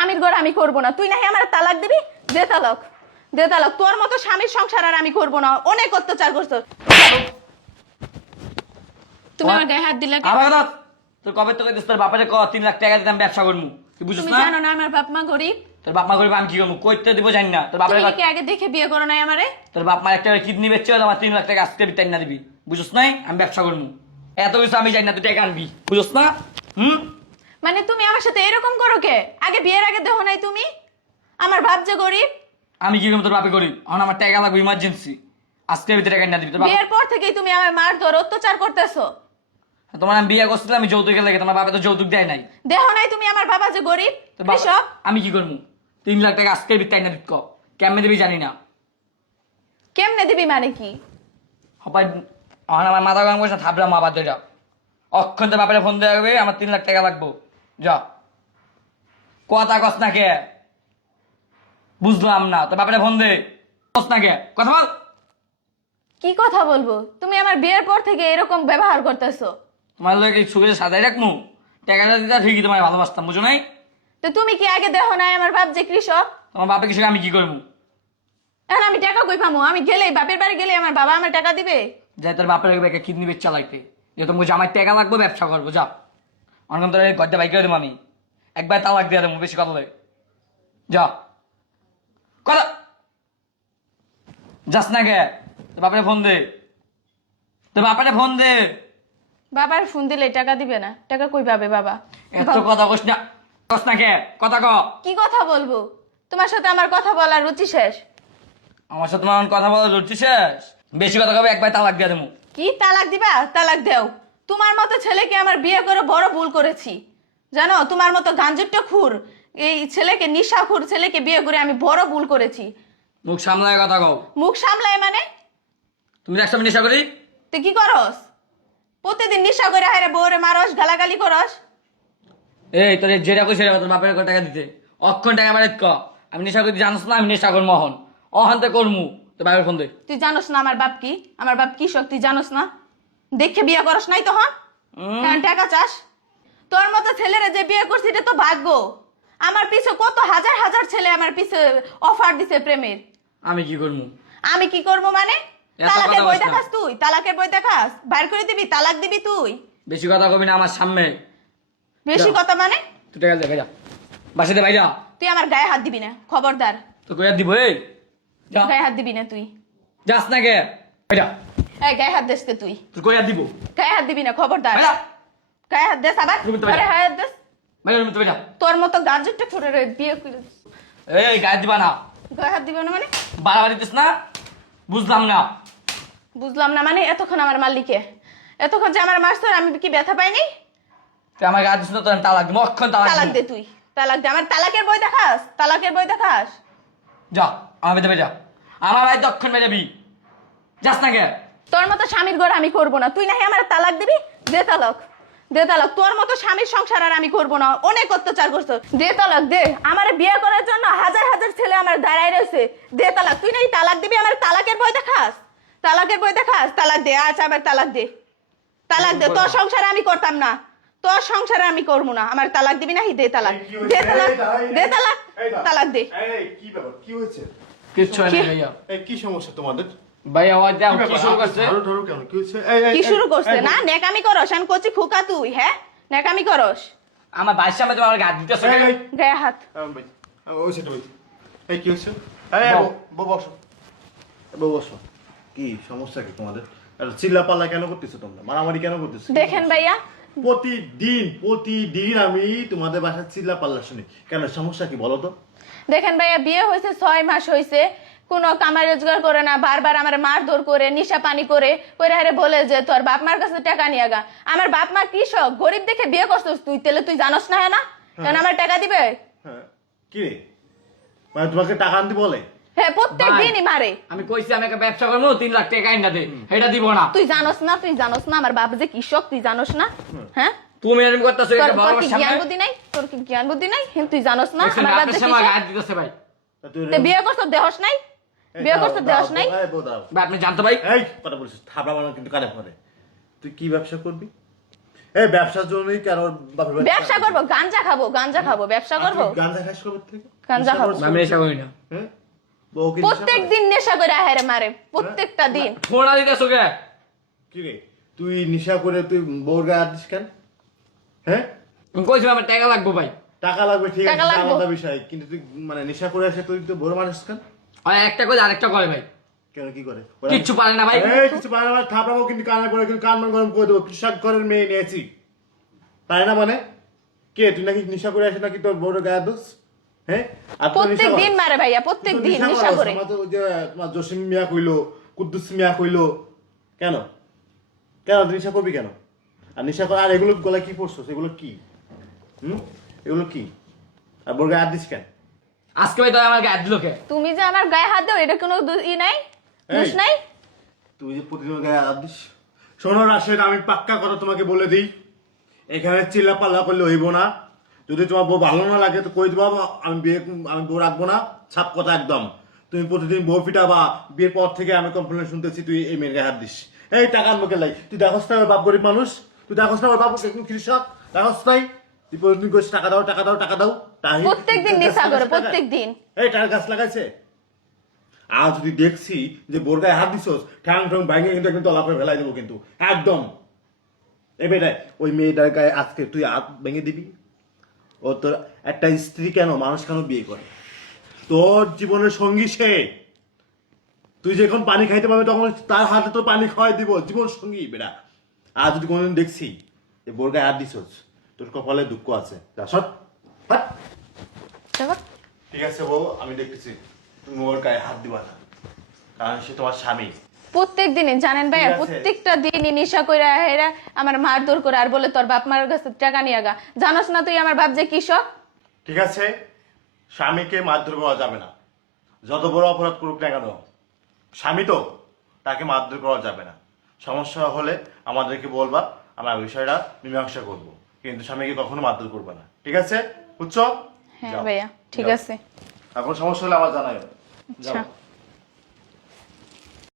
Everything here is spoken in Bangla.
স্বামীর ঘর আমি করব না। তুই নাহি আমার তালাক দিবি, দে তালাক, দে তালাক। তোর মতো স্বামীর সংসার আর আমি করব না। অনেক অত্যাচার করছো তুমি। আমার গায়ে হাত দিলা কেন? আবার কথা তোর কবে তোকে তোর বাপের 3 লাখ টাকা দিতাম ব্যবসা করবো, তুই বুঝছিস তুমি না? জানো না আমার বাপ মা গরিব? তোর বাপ মা করবে আমি কি করবো, কইতে দিব জানি না। তোর বাপের তুমি কি আগে দেখে বিয়ে করো নাই আমারে? তোর বাপ মা একটা কিডনি বেচছে, আমার 3 লাখ টাকা আজকে বিতাই না দিবি, বুঝছিস নাই? আমি ব্যবসা করবো, এত কিছু আমি জানি না, তুই টাকা আনবি, বুঝছিস না? মানে তুমি আমার সাথে এরকম করো কে? আগে বিয়ের আগে দেখো নাই তুমি আমার বাপ যে গরিব? আমি কি করবো, তোর বাপে করি, এখন আমার টাকা লাগবে ইমার্জেন্সি, আজকে ভিতরে টাকা না দিবি। তোর বিয়ের পর থেকেই তুমি আমার মারধর অত্যাচার করতেছো। তোমার আমি বিয়ে করছিলাম, আমি যৌতুকের লাগে, তোমার বাবা তো যৌতুক দেয় নাই। দেখো নাই তুমি আমার বাবা যে গরিব? কৃষক। আমি কি করবো, 3 লাখ টাকা আজকে ভিতরে না দিত, কেমনে দিবি জানি না। কেমনে দিবি মানে কি? হপাই এখন আমার মাথা গরম করছে, থাবরা মা বাদ যা, অক্ষণ তোর বাপের ফোন দেওয়া হবে, আমার 3 লাখ টাকা লাগবো, যা। কথা কস না কে? বুঝলাম না, তোর বাপের ফোন দে, কস না কে, কথা বল। কি কথা বলবো? তুমি আমার বিয়ের পর থেকে এরকম ব্যবহার করতেছো। তোমার লোক সুখে সাজাই রাখবো, টাকাটা দিতে ঠিকই তোমার ভালোবাসতাম, বুঝো নাই? তো তুমি কি আগে দেখো নাই আমার বাপ যে কৃষক? তোমার বাপে কিছু আমি কি করবো? এখন আমি টাকা কই পামু? আমি গেলেই বাপের বাড়ি গেলে আমার বাবা আমার টাকা দিবে? যাই তোর বাপের একটা কিডনি বেচ চালাইতে, যে তোমার আমার টাকা লাগবে, ব্যবসা করবো, যা। অনেক তোর গড্ডা বাইক করে দেবো আমি, একবার তালাক দিয়ে দেবো, বেশি কথা লাগে, যা। কথা যাস না কে? তোর বাপের ফোন দে, তোর বাপের ফোন দে। বাবার ফোন দিলে টাকা দিবে না? টাকা কই পাবে বাবা? এত কথা কস না, কস না কে, কথা ক। কি কথা বলবো? তোমার সাথে আমার কথা বলার রুচি শেষ। আমার সাথে তোমার কথা বলা রুচি শেষ? বেশি কথা কবে, একবার তালাক দিয়ে দেবো। কি তালাক দিবা? তালাক দেও। তোমার মতো ছেলেকে আমার বিয়ে করে বড় ভুল করেছি, জানো? তোমার মতো গাঞ্জুট্টা খুর এই ছেলেকে, নিশাখুর ছেলেকে বিয়ে করে আমি বড় ভুল করেছি। মুখ সামলায় কথা কও। মুখ সামলায় মানে? তুমি একশো নেশা করি? তুই কি করস? প্রতিদিন নিশা করে হারে বউরে মারস, গালাগালি করস। এই তোর যেটা কই সেটা তোর বাপের টাকা দিতে, অক্ষণ টাকা বাড়িত ক। আমি নেশা করতে জানোস না? আমি নেশা করবো অহন, অহনতে করমু। তোর বাপের ফোন দে। তুই জানোস না আমার বাপ কি? আমার বাপ কৃষক, তুই জানোস না? দেখে বিয়ে করস নাই তখন টাকা চাস? তোর মতো ছেলেরা যে বিয়ে করছি এটা তো ভাগ্য। আমার পিছে কত হাজার হাজার ছেলে আমার পিছে অফার দিছে প্রেমের। আমি কি করবো? আমি কি করবো মানে? এত তালাকের কথা বই বলিস না। দেখাস তুই? তালাকের বই দেখাস? বাইর করে দিবি, তালাক দিবি তুই? বেশি কথা কবি না আমার সামনে। বেশি যা। কথা মানে? তুই টাকা দে ভাইয়া, বাসাতে ভাইয়া। তুই আমার গায়ে হাত দিবি না, খবরদার। তো কইয়া দিব, এই যা। গায়ে হাত দিবি না তুই। যাস না কে ভাইয়া? এই গায়ে হাত দেস কে তুই? তুই কইয়া দিব গায়ে হাত দিবি না, খবরদার। ভাইয়া। গায়ে হাত দেস আবার। তুমি তো ভাইয়া। গায়ে হাত দেস। ভাইয়া তুমি তো ভাইয়া। তোর মতো গাজরটা করে বিয়ে করে এই গায়ে দিবা না, গায়ে হাত দিবে না মানে? বাড়াবাড়ি দিস না, বুঝলাম না। বুঝলাম না মানে? এতক্ষণ আমার মালিকে, এতক্ষণ যে আমার মারছ, আমি কি ব্যথা পাইনি? তুই আমার গায়ে দিস না, তোর আমি তালাক দিব, অক্ষণ তালাক তালাক দিব। দে তুই, তালাক দে। আমার তালাকের বই দেখাস? তালাকের বই দেখাস? যা আমার বেঁধে বেজা, আমার বাড়িতে অক্ষণ বেজাবি, যাস না কে? তোর মতো স্বামীর ঘর আমি করব না। তুই নাহি আমার তালাক দিবি, দে তালাক, দে তালাক। তোর মতো স্বামীর সংসার আর আমি করব না। অনেক অত্যাচার করছো, দে তালাক দে। আমার বিয়ে করার জন্য হাজার হাজার ছেলে আমার দাঁড়ায় রয়েছে, দে তালাক। তুই নাহি তালাক দিবি, আমার তালাকের বই দেখাস? তালাকের বই দেখাস? তালাক দে। আচ্ছা আবার তালাক দে, তালাক দে। তোর সংসারে আমি করতাম না, তোর সংসারে আমি করবো না। আমার তালাক দিবি নাহি, দে তালাক, দে তালাক, দে তালাক, তালাক দে। কি ব্যাপার, কি হয়েছে? কিচ্ছু হয় না ভাইয়া। এই কি সমস্যা তোমাদের? ভাইয়া ওই দেখ কি শুরু করছে। ধরো ধরো কেন, কি হয়েছে? কি শুরু করছে? না নেকামি করস? আমি করছি খোকা তুই? হ্যাঁ নেকামি করস? আমার বাড়ির সামনে তোমার গায়ে দিতেছ। গায়ে হাত। ওই সেটা ওই এই কি হয়েছে? বউ বসো, বউ বসো। কি সমস্যা কি তোমাদের? চিল্লা পাল্লা কেন করতেছো তোমরা? মারামারি কেন করতেছো? দেখেন ভাইয়া, প্রতিদিন আমি তোমাদের বাসায় চিল্লা পাল্লা শুনি, কেন সমস্যা কি বলো তো? দেখেন ভাইয়া, বিয়ে হয়েছে 6 মাস হয়েছে, কোনো কামাই রোজগার করে না, বারবার আমার মারধর করে, নিশা পানি করে কইরা হারে বলে যে তোর বাপ মার কাছে টাকা নিয়ে গা। আমার বাপ মা কৃষক, গরিব দেখে বিয়ে করছিস তুই, তাহলে তুই জানোস না? হ্যাঁ না? কেন আমার টাকা দিবে? হ্যাঁ কি রে, মানে তোমাকে টাকা আনতে বলে? হ্যাঁ প্রত্যেক দিনই মারে। আমি কইছি আমি একটা ব্যবসা করবো, 3 লাখ টাকা আইনা দে, এটা দিব না। তুই জানোস না? তুই জানোস না আমার বাপ যে কৃষক? তুই জানোস না? হ্যাঁ তুমি এরকম করতেছো তোর একটা বড় কি সামনে। জ্ঞান বুদ্ধি নাই? তোর কি জ্ঞান বুদ্ধি নাই? তুই জানোস না দেখছেন আমার বাপ আপনার যে সামনে কৃষক? গায়ে দিতেছে ভাই। তে বিয়ে করছ দেহস নাই? বিয়ে করছ দেহস নাই? ভাই আপনি জানতো ভাই? এই কথা বলছিস থাবড়া বানানো কিন্তু কানে পড়ে। তুই কি ব্যবসা করবি? এই ব্যবসার জন্যই কেন ওর বাপের বাড়ি ব্যবসা করবো, গাঞ্জা খাবো, গাঞ্জা খাবো, ব্যবসা করবো, গাঁজা খাস কবে থেকে? গাঞ্জা খাবো। আমি নেশা করি না। হ্যাঁ বউ কি নেশা প্রত্যেক করে? দিন নেশা করে আহারে মারে, প্রত্যেকটা দিন। ফোড়া দিতেছো কে? কি রে তুই নেশা করে তুই বউর গায়ে হাত দিস কেন? হ্যাঁ আমি কইছি আমার টাকা লাগবে ভাই। টাকা লাগবে ঠিক টাকা আছে, লাগবে। আলাদা বিষয়, কিন্তু তুই মানে নেশা করে আসে তুই তো বড় মানুষ কেন? আর একটা করে আরেকটা করে ভাই। কেন কি করে? কিচ্ছু পারে না ভাই। এই কিছু পারে না, থাপড়াবো কিন্তু কানে করে, কিন্তু কান মান গরম করে দেবো। কৃষক ঘরের মেয়ে নিয়েছি তাই না? মানে কে তুই নাকি নেশা করে আসে নাকি তোর বউর গায়ে দোষ? হ্যাঁ আর তুই নেশা প্রত্যেক করস? দিন মারে ভাইয়া, প্রত্যেক তুই দিন নেশা নেশা করস? করে। আমার তো ওই যে তোমার জসিম মিয়া কইলো, কুদ্দুস মিয়া কইলো, কেন কেন তুই নেশা করবি কেন? আর নেশা কর, আর এগুলো গলায় কি পড়ছো? এগুলো কি? এগুলো কি? আর বউর গায়ে হাত দিস কেন? আজকে ভাই তো আমার গায়ে দিল কে? তুমি যে আমার গায়ে হাত দাও, এটা কোনো ই নাই, দোষ এই। নাই। তুই যে প্রতিদিন গায়ে হাত দিস। শোনো রাশেদ, আমি পাক্কা কথা তোমাকে বলে দিই, এখানে চিল্লা পাল্লা করলে হইব না। যদি তোমার বউ ভালো না লাগে তো কই দিবা, আমি বউ রাখবো না, ছাপ কথা একদম। তুমি প্রতিদিন বউ পিটা বা বিয়ের পর থেকে আমি কমপ্লেন শুনতেছি তুই এই মেয়ের গায়ে হাত দিস। এই টাকার মুখে লাই, তুই দেখোস না ওর বাপ গরিব মানুষ? তুই দেখোস না ওর বাপ একদম কৃষক? দেখোস নাই? তুই প্রতিদিন কইস টাকা দাও টাকা দাও টাকা দাও। প্রত্যেকদিন নেশা করে, প্রত্যেকদিন। এই টাকার গাছ লাগাইছে। আর যদি দেখছি যে বোর গায়ে হাত দিছস, ঠ্যাং ঠ্যাং ভাঙে কিন্তু একদম তলা করে ফেলাই দেবো কিন্তু একদম। এবারে ওই মেয়েটার গায়ে আজকে তুই হাত ভেঙে দিবি? ও তোর একটা স্ত্রী কেন, মানুষ কেন বিয়ে করে? তোর জীবনের সঙ্গী সে। তুই যখন পানি খাইতে পারবি তখন তার হাতে তোর পানি খাওয়াই দিব, জীবন সঙ্গী বেটা। আর যদি কোনোদিন দেখছি যে বোর গায়ে হাত দিছস, তোর কপালে দুঃখ আছে। যা সব হাট। দেখো, ঠিক আছে বউ, আমি দেখতেছি, তুমি ওর গায়ে হাত দিবা না, কারণ সে তোমার স্বামী। প্রত্যেক দিনে জানেন ভাইয়া, ঠিক আছে। প্রত্যেকটা দিনই নেশা করে হেরা আমার মারধর করে আর বলে তোর বাপ মার কাছে টাকা নিয়ে গা। জানোস না তুই আমার বাপ যে কৃষক? ঠিক আছে, স্বামীকে মারধর করা যাবে না, যত বড় অপরাধ করুক না কেন। স্বামী তো, তাকে মারধর করা যাবে না। সমস্যা হলে আমাদেরকে বলবা, আমরা বিষয়টা মীমাংসা করব, কিন্তু স্বামীকে কখনো মারধর করবে না, ঠিক আছে? বুঝছো? হ্যাঁ যাও, ভাইয়া, ঠিক যাও। আছে। আর কোনো সমস্যা হলে আমার জানাই। আচ্ছা।